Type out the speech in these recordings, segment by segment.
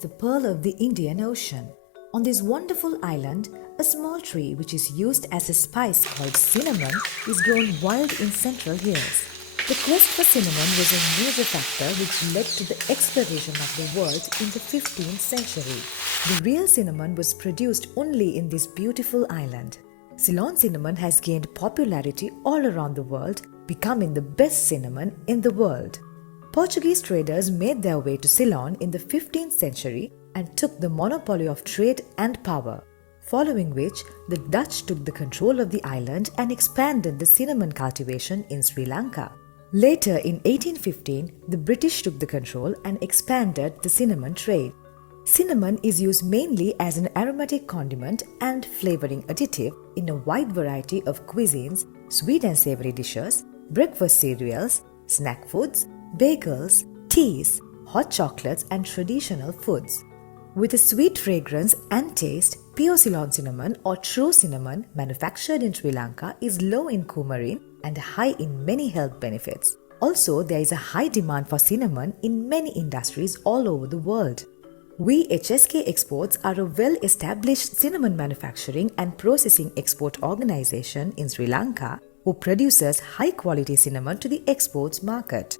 the pearl of the Indian Ocean. On this wonderful island, a small tree which is used as a spice called cinnamon is grown wild in central hills. The quest for cinnamon was a major factor which led to the exploration of the world in the 15th century. The real cinnamon was produced only in this beautiful island. Ceylon cinnamon has gained popularity all around the world, becoming the best cinnamon in the world. Portuguese traders made their way to Ceylon in the 15th century and took the monopoly of trade and power, following which the Dutch took the control of the island and expanded the cinnamon cultivation in Sri Lanka. Later in 1815, the British took the control and expanded the cinnamon trade. Cinnamon is used mainly as an aromatic condiment and flavoring additive in a wide variety of cuisines, sweet and savory dishes, breakfast cereals, snack foods, bagels, teas, hot chocolates and traditional foods. With a sweet fragrance and taste, pure Ceylon cinnamon or true cinnamon manufactured in Sri Lanka is low in coumarin and high in many health benefits. Also, there is a high demand for cinnamon in many industries all over the world. We HSK Exports are a well-established cinnamon manufacturing and processing export organization in Sri Lanka who produces high-quality cinnamon to the exports market.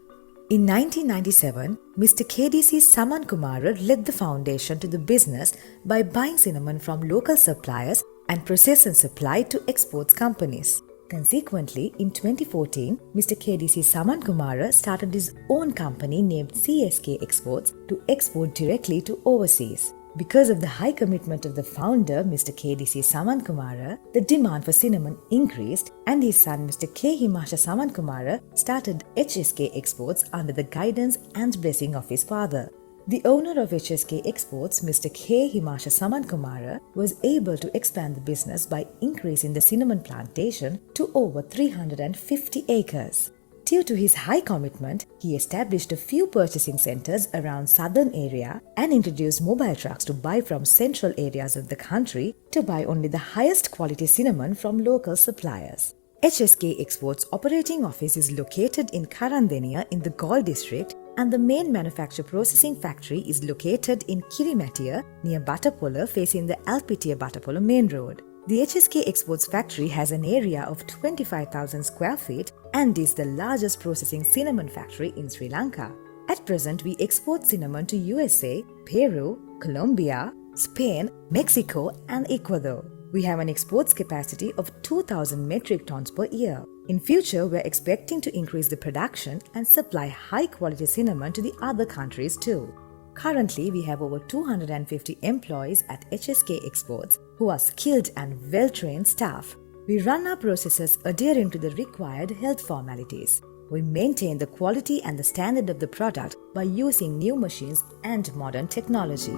In 1997, Mr. KDC Saman Kumara led the foundation to the business by buying cinnamon from local suppliers and process and supply to exports companies. Consequently, in 2014, Mr. KDC Saman Kumara started his own company named h.s.k. Exports to export directly to overseas. Because of the high commitment of the founder, Mr. KDC Saman Kumara, the demand for cinnamon increased and his son, Mr. K. Himasha Saman Kumara, started HSK Exports under the guidance and blessing of his father. The owner of HSK Exports, Mr. K. Himasha Saman Kumara, was able to expand the business by increasing the cinnamon plantation to over 350 acres. Due to his high commitment, he established a few purchasing centers around southern area and introduced mobile trucks to buy from central areas of the country to buy only the highest quality cinnamon from local suppliers. HSK Exports operating office is located in Karandenia in the Galle district and the main manufacture processing factory is located in Kirimatia near Batapola facing the Alpitia Batapola main road. The HSK Exports factory has an area of 25,000 square feet and is the largest processing cinnamon factory in Sri Lanka. At present, we export cinnamon to USA, Peru, Colombia, Spain, Mexico and Ecuador. We have an exports capacity of 2,000 metric tons per year. In future, we are expecting to increase the production and supply high-quality cinnamon to the other countries too. Currently, we have over 250 employees at HSK Exports who are skilled and well-trained staff. We run our processes adhering to the required health formalities. We maintain the quality and the standard of the product by using new machines and modern technology.